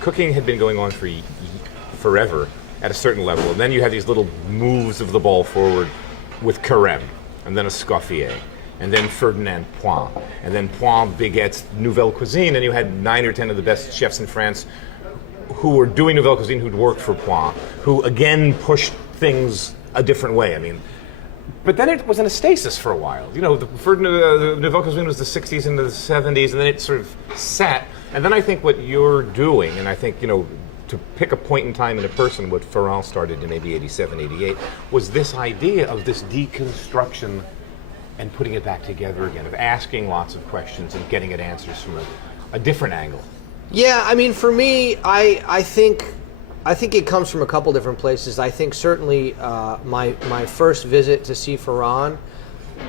Cooking had been going on for forever at a certain level, and then you had these little moves of the ball forward with Carême, and then Escoffier, and then Ferdinand Point, and then Point begets Nouvelle Cuisine, and you had 9 or 10 of the best chefs in France who were doing Nouvelle Cuisine who'd worked for Point, who again pushed things a different way. I mean, but then it was in a stasis for a while. You know, the Nouvelle Cuisine was the 60s into the 70s, and then it sort of sat. And then I think what you're doing, and I think, you know, to pick a point in time in a person, what Ferrand started in maybe 87, 88, was this idea of this deconstruction and putting it back together again, of asking lots of questions and getting at answers from a different angle. Yeah, I mean, for me, I think it comes from a couple different places. I think certainly my first visit to see Ferrand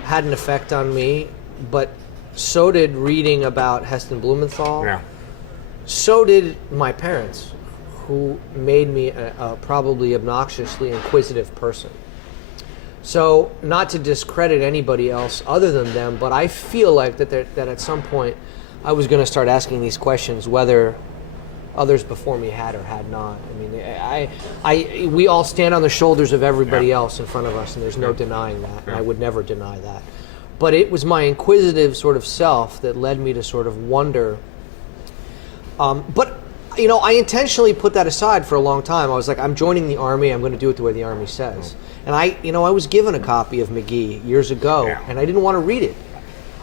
had an effect on me, but so did reading about Heston Blumenthal. Yeah. So did my parents, who made me a probably obnoxiously inquisitive person. So, not to discredit anybody else other than them, but I feel like that at some point I was going to start asking these questions, whether others before me had or had not. I mean, we all stand on the shoulders of everybody else in front of us, and there's no denying that. And I would never deny that. But it was my inquisitive sort of self that led me to sort of wonder. But you know, I intentionally put that aside for a long time. I was like, I'm joining the Army. I'm going to do it the way the Army says. And I was given a copy of McGee years ago, and I didn't want to read it.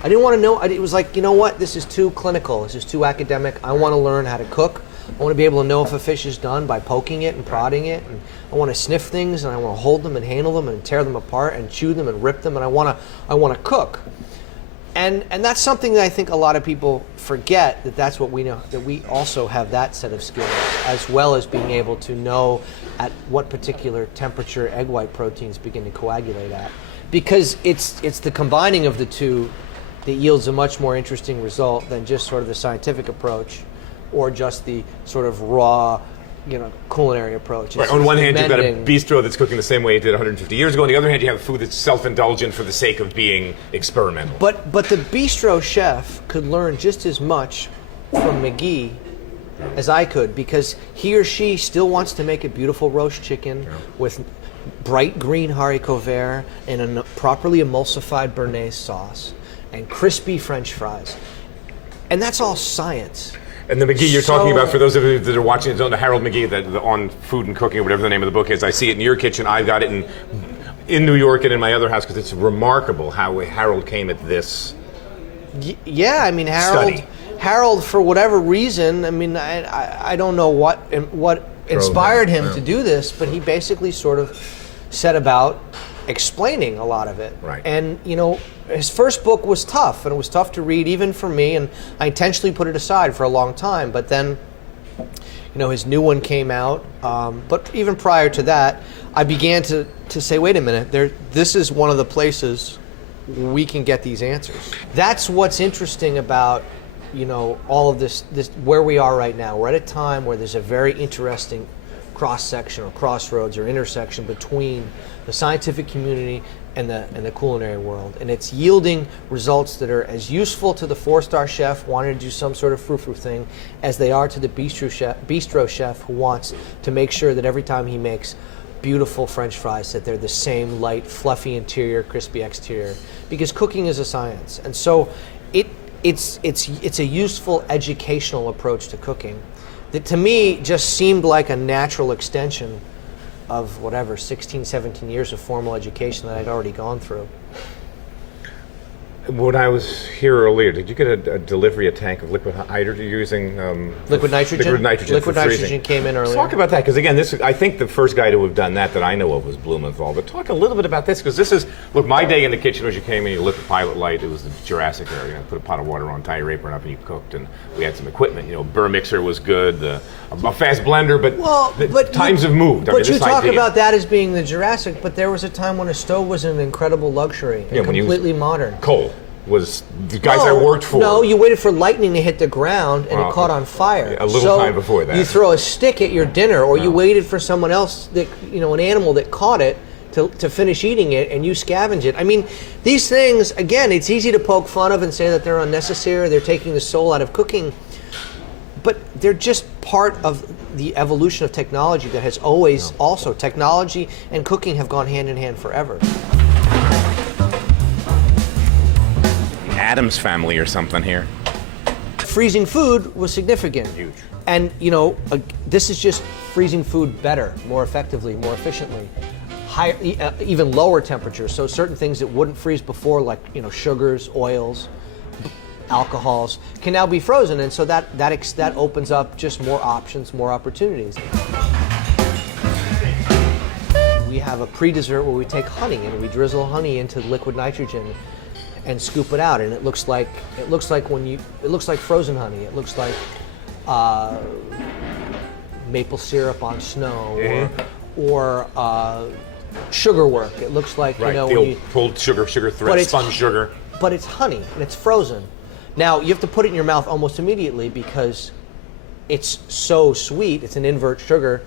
I didn't want to know. It was like, you know what? This is too clinical. This is too academic. I want to learn how to cook. I want to be able to know if a fish is done by poking it and prodding it. And I want to sniff things, and I want to hold them and handle them and tear them apart and chew them and rip them. And I want to cook. And that's something that I think a lot of people forget, that's what we know, that we also have that set of skills, as well as being able to know at what particular temperature egg white proteins begin to coagulate at. Because it's the combining of the two that yields a much more interesting result than just sort of the scientific approach or just the sort of raw, you know, culinary approach. Right. On one hand, you've got a bistro that's cooking the same way it did 150 years ago. On the other hand, you have food that's self-indulgent for the sake of being experimental. But the bistro chef could learn just as much from McGee as I could, because he or she still wants to make a beautiful roast chicken with bright green haricot vert and a properly emulsified béarnaise sauce and crispy French fries. And that's all science. And the McGee you're talking about, for those of you that are watching it, don't know Harold McGee, the on Food and Cooking, or whatever the name of the book is. I see it in your kitchen. I've got it in New York and in my other house, because it's remarkable how Harold came at this. Yeah, I mean, Harold, for whatever reason, I mean, I don't know what inspired him to do this, but he basically sort of set about explaining a lot of it. Right. And, you know, his first book was tough, and it was tough to read even for me, and I intentionally put it aside for a long time. But then, you know, his new one came out. But even prior to that, I began to say, wait a minute, this is one of the places we can get these answers. That's what's interesting about, you know, all of this where we are right now. We're at a time where there's a very interesting cross-section or crossroads or intersection between the scientific community and the culinary world, and it's yielding results that are as useful to the 4-star chef wanting to do some sort of frou-frou thing as they are to the bistro chef who wants to make sure that every time he makes beautiful French fries that they're the same light, fluffy interior, crispy exterior, because cooking is a science. And so it's a useful educational approach to cooking that to me just seemed like a natural extension of whatever, 16, 17 years of formal education that I'd already gone through. When I was here earlier, did you get a delivery, a tank of liquid hydrogen using liquid nitrogen? Liquid nitrogen. Liquid nitrogen came in earlier. Talk about that, because again, I think the first guy to have done that I know of was Blumenthal. But talk a little bit about this, because this is, look, my day in the kitchen was you came in, you lit the pilot light, it was the Jurassic era. You put a pot of water on, tie your apron up, and you cooked. And we had some equipment. You know, Burr mixer was good, a fast blender, but times have moved. But you talk about that as being the Jurassic, but there was a time when a stove was an incredible luxury and completely modern. Coal was the guys I worked for. No, you waited for lightning to hit the ground and it caught on fire. A little time before that. You throw a stick at your dinner, or you waited for someone else, that, you know, an animal that caught it to finish eating it, and you scavenge it. I mean, these things, again, it's easy to poke fun of and say that they're unnecessary, they're taking the soul out of cooking. but they're just part of the evolution of technology that has always also, technology and cooking have gone hand in hand forever. Addams family or something here. Freezing food was significant. Huge. And, this is just freezing food better, more effectively, more efficiently. Higher, even lower temperatures. So certain things that wouldn't freeze before, like, sugars, oils, alcohols, can now be frozen. And so that opens up just more options, more opportunities. We have a pre-dessert where we take honey and we drizzle honey into liquid nitrogen and scoop it out, and it looks like frozen honey. It looks like maple syrup on snow, or sugar work. It looks like Right, the when old you pulled sugar thread, spun sugar. But it's honey and it's frozen. Now you have to put it in your mouth almost immediately because it's so sweet. It's an invert sugar.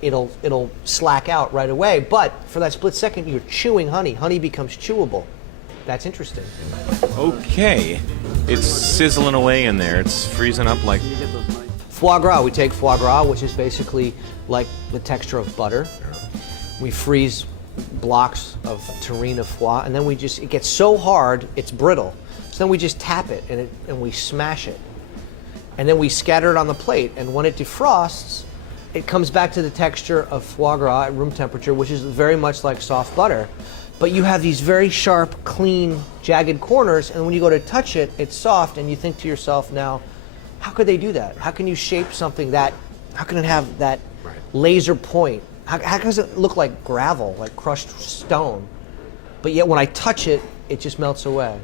It'll slack out right away. But for that split second, you're chewing honey. Honey becomes chewable. That's interesting. Okay. It's sizzling away in there. It's freezing up like... Foie gras. We take foie gras, which is basically like the texture of butter. We freeze blocks of terrine of foie, and then it gets so hard, it's brittle. So then we just tap it, and we smash it. And then we scatter it on the plate, and when it defrosts, it comes back to the texture of foie gras at room temperature, which is very much like soft butter. But you have these very sharp, clean, jagged corners, and when you go to touch it, it's soft, and you think to yourself now, how could they do that? How can you shape something how can it have that laser point? How does it look like gravel, like crushed stone? But yet when I touch it, it just melts away.